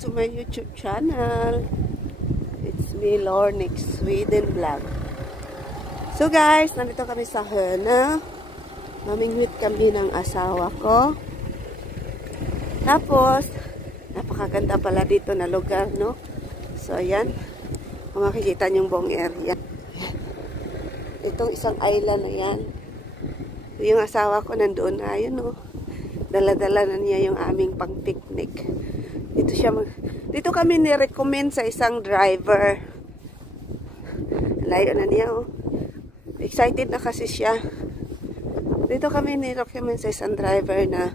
to my YouTube channel. It's me, Lornix Sweden Vlog. So guys, nandito kami sa Höna. Mamingwit kami ng asawa ko. Tapos, napakaganda pala dito na lugar, no? So, ayan. Kung makikita niyong buong area. Itong isang island na yan. Yung asawa ko nandoon na, yun, no? Dala-dala na niya yung aming pang-picnic. Dito kami ni-recommend sa isang driver. Layo na niya, oh. Excited na kasi siya. Dito kami ni-recommend sa isang driver na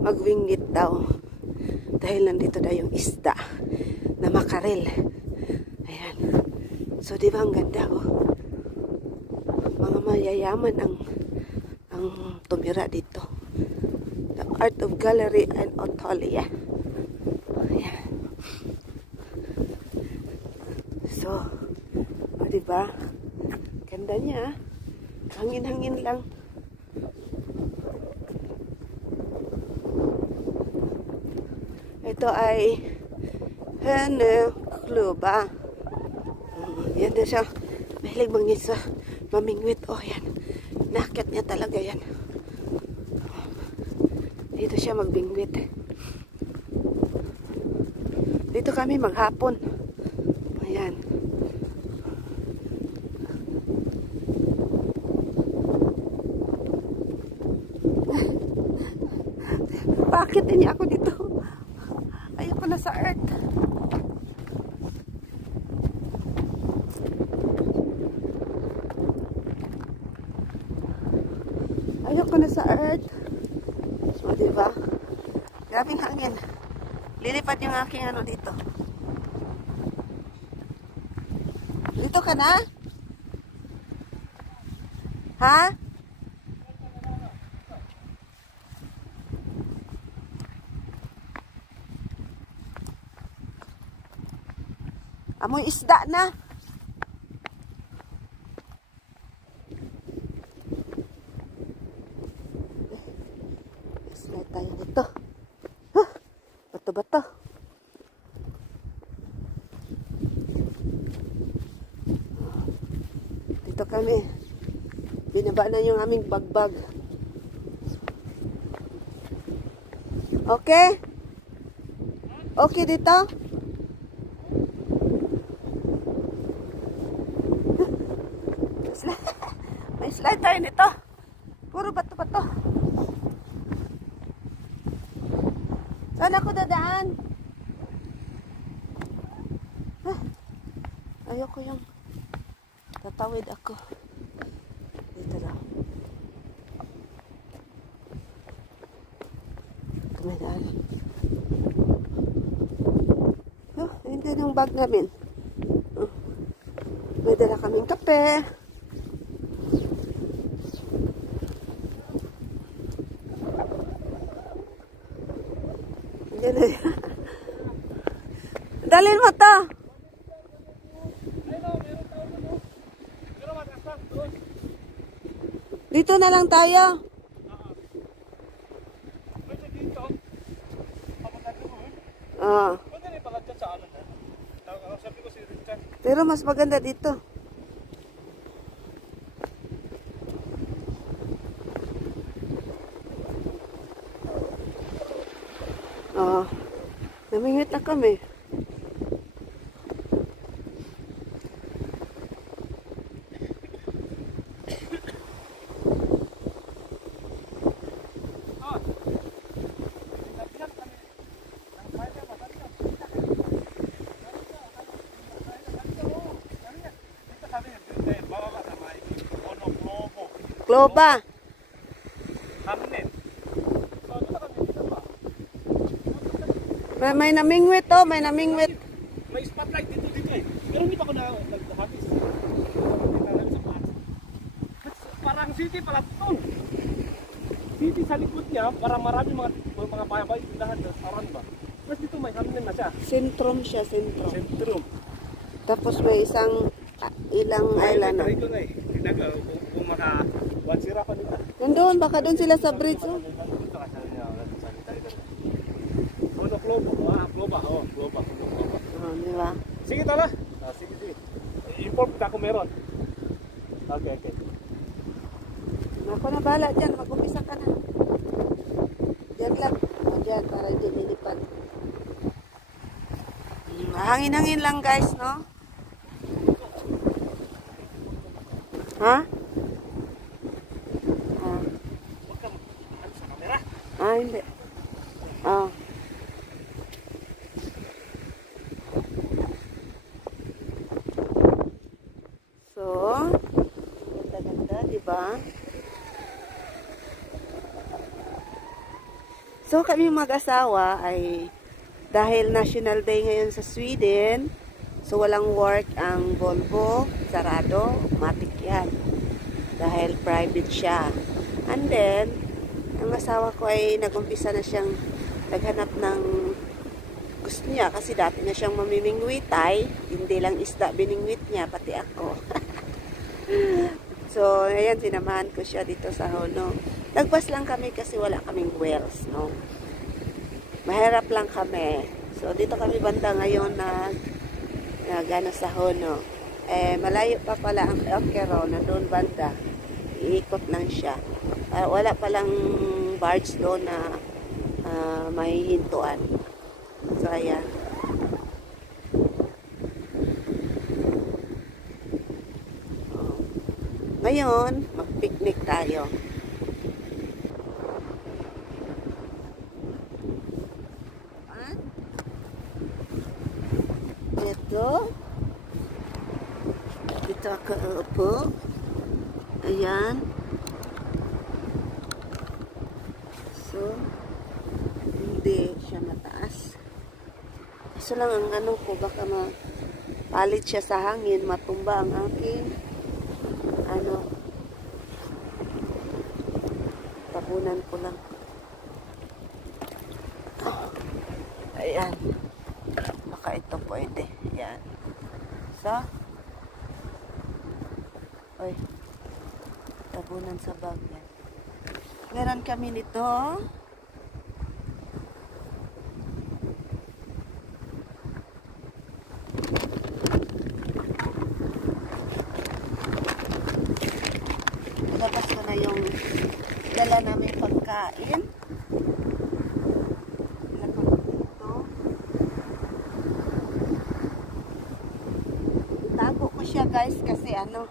mag-wingit daw. Dahil nandito daw yung isda na makarel. Ayan. So, di ba ang ganda, oh? Mga mayayaman ang tumira dito. The Art of Gallery and Otolia. Ayan. So, o diba? Ganda niya. Hangin-hangin lang. Ito ay Höna Klubba. Yan na siya. Mahilig mangis sa mamingwit. Oh, yan. Nakit niya talaga yan. Dito siya magbingwit. Dito kami maghapon. Ayan. Bakit niya ako dito? Ayoko na sa earth. Ayoko na sa earth. O, diba? Grabing hangin. Lilipad yung aking ano dito. Dito ka na? Ha? Amoy isda na. Slide tayo dito. Huh, bato-bato. Dito kami. Binaba na yung aming bagbag. Okay? Okay dito? May slide tayo nito. Puro bato-bato. Saan ako dadaan? Ayoko yung tatawid ako. Dito lang. Kumadaan. Hindi yung bag namin. May dala kaming kape. Dalhin mo to. Dito na lang tayo. Pero mas maganda dito. Namingwit na kami. Klubba. May namingwit, oh, may namingwit. May spotlight dito eh. Pero hindi pa ako naghahabis. Parang city pala ito. City sa likod niya, parang marami mga bahay tindahan na saran ba. Tapos dito may hamnen na siya. Sentrum siya, sentrum. Sentrum. Tapos may ilang island. Ito na eh. Kung maka-wansira pa nila. Nandun, baka doon sila sa bridge. Oh. Globa, oh, Globa. di ba? Sige, tala. Sige, sige. I-inform kita kung meron. Okay, okay. Ako na bala dyan, mag-umpisa ka na. Diyan lang. O dyan, para hindi nilipad. Hangin-hangin lang guys, no? Ha? Huwag ka ano sa camera. Hindi. Ah. So, ganda-ganda, di ba? So, kami mag-asawa ay dahil National Day ngayon sa Sweden, so walang work ang Volvo, sarado, matik yan. Dahil private siya. And then, ang asawa ko ay nag-umpisa na siyang naghanap ng gusto niya kasi dati na siyang mamimingwitay, hindi lang isda biningwit niya, pati ako. So, ayan, sinamahan ko siya dito sa Hono. Nagpas lang kami kasi wala kaming wells, no? Mahirap lang kami. So, dito kami banda ngayon na gano sa Hono. Malayo pa pala ang Okero, na doon banda. Iikot lang siya. Wala palang barge doon na mahihintuan. So, ayan. Ngayon, mag-picnic tayo. Ito. Dito ako uupo. Ayan. So, hindi siya mataas. Isa lang ang ano ko, baka mapalit siya sa hangin, matumba ang aking ano, tabunan ko lang. Ayan. Baka ito pwede. Ayan. So, oy, tabunan sa bag yan. Meron kami nito. Labas ko na yung dala namin pagkain. Ilapag ko ito. Itago ko siya guys kasi ano,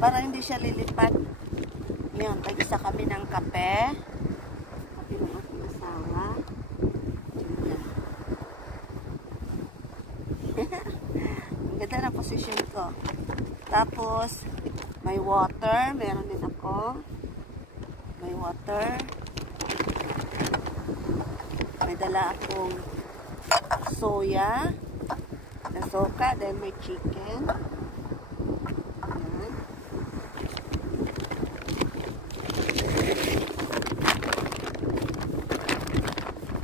para hindi siya lilipad. Yan, tag-isa kami ng kape. Kape ng aking asawa. Ang ganda na posisyon ko. Tapos, may water. Meron din ako. May water. May dala akong soya. Na soka. Then may chicken. Ayan.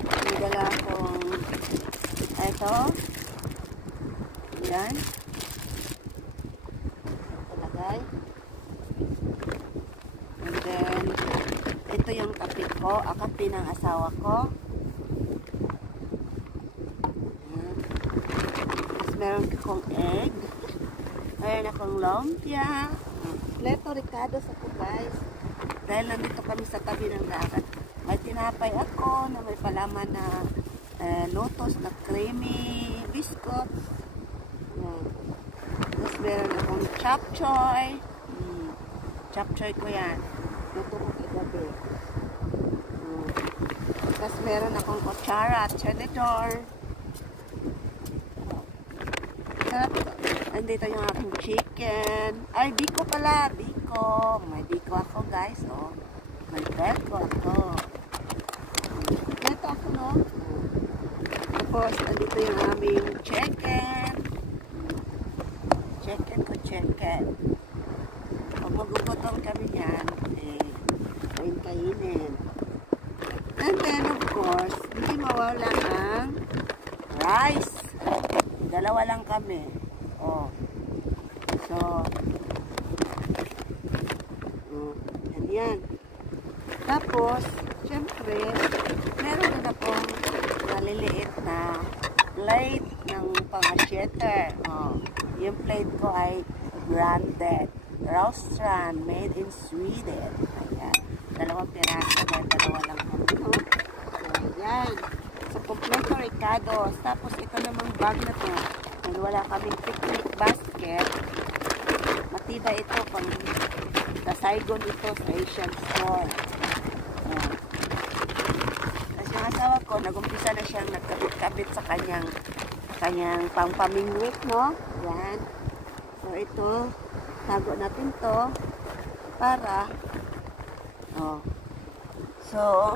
May dala akong ito. Ayan. Palagay. And then, ito yung kape ko. Kape ng asawa ko. Ayan. Tapos meron akong egg. Meron akong lumpia. Leto Ricardo sa ko guys. Dahil nandito kami sa tabi ng dagat. May tinapay ako na may palaman na lotus na creamy biscuits. Ayan. Tapos meron akong chop choy. Chop choy ko yan. Luto ko kagabi. Tapos meron akong kutsara at chenedor. Sarap ito. Andito yung aking chicken. Ay, biko pala. Biko. May biko ako guys. Oh. May beko ako. Ito ako no. Tapos, andito yung aming chicken. Chicken ko chicken. Pag magugutom kami yan, kainin. And then, of course, hindi mawala ang rice. Dalawa lang kami. Oh. So, yan. Tapos, syempre, meron din akong maliliit na plate ng mga shaker. Oh, yung plate ko ay branded. Rostran, made in Sweden. Ayan. 2 piraso, dahil 2 lang kami, no? So, yan. So, kompleto Ricardo. Tapos, ito namang bag na to. Dahil wala kaming picnic basket. Matibay ito. Pang sa Saigon ito, sa Asian store. Ayan. Kasi yung asawa ko, nag-umpisa na siyang nagkabit-kabit sa kanyang pang-pamingwit, no? Yan. So, ito, tago natin to para so,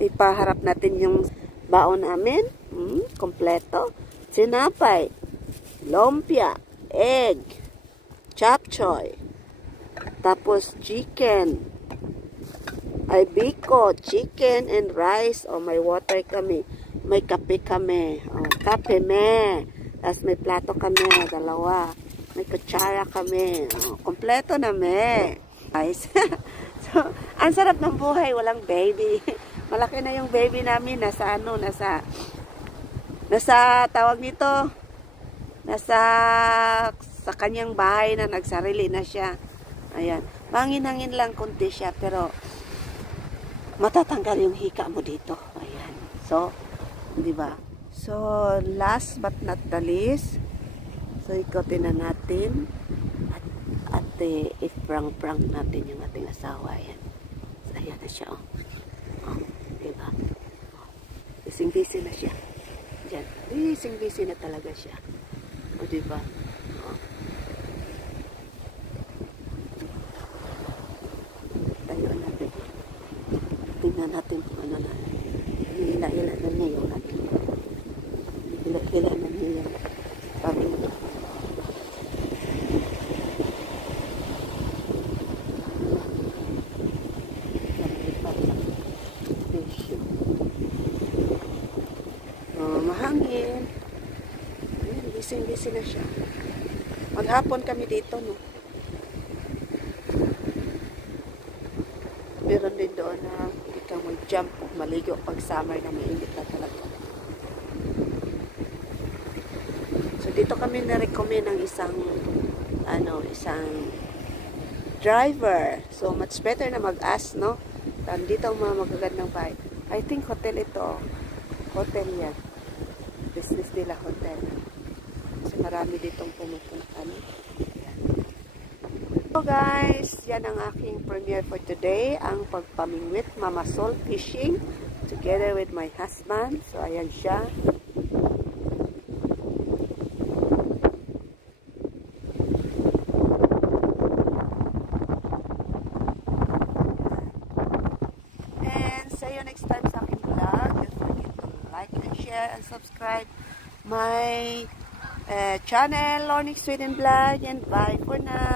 ipaharap natin yung baon namin. Kompleto. Sinapay, lumpia, egg, chapchoy, tapos chicken, ay biko, chicken and rice. May water kami, may kape kami, kape me, tapos may plato kami, 2, may kutsara kami, kompleto na me, guys. So, ang sarap ng buhay, walang baby. Malaki na yung baby namin, nasa tawag nito, sa kanyang bahay na, nagsarili na siya. Ayan, mangin-hangin lang kunti siya, pero matatanggal yung hika mo dito. Ayan, so, di ba? So, last but not the least, so ikotin na natin at i-prang-prang natin yung ating asawa. Ayan. So, ayan na siya. Diba? Bising-busy na siya. Diyan. Bising-busy na talaga siya. Diba? Tayo natin. Tingnan natin kung ano na. Hila-hila na niya yung ating. Hila-hila na niya yung pamilya. Mahangin. Bising-busy na siya. Maghapon kami dito, no? Meron din doon na hindi ka mag-jump o maligo pag summer na mainit na talaga. So, dito kami na-recommend ng isang driver. So, much better na mag-ask, no? Dito ang mga magagandang bahay. I think hotel ito. Hotel yan. Business nila hotel. Kasi marami ditong pumupunta. So guys, yan ang aking premiere for today. Ang pagpamingwit, Mama Sol Fishing together with my husband. So ayan siya. And see you next time sa aking vlog. Don't forget to like and share and subscribe my channel, Lornick Sweden Vlog, and bye for now.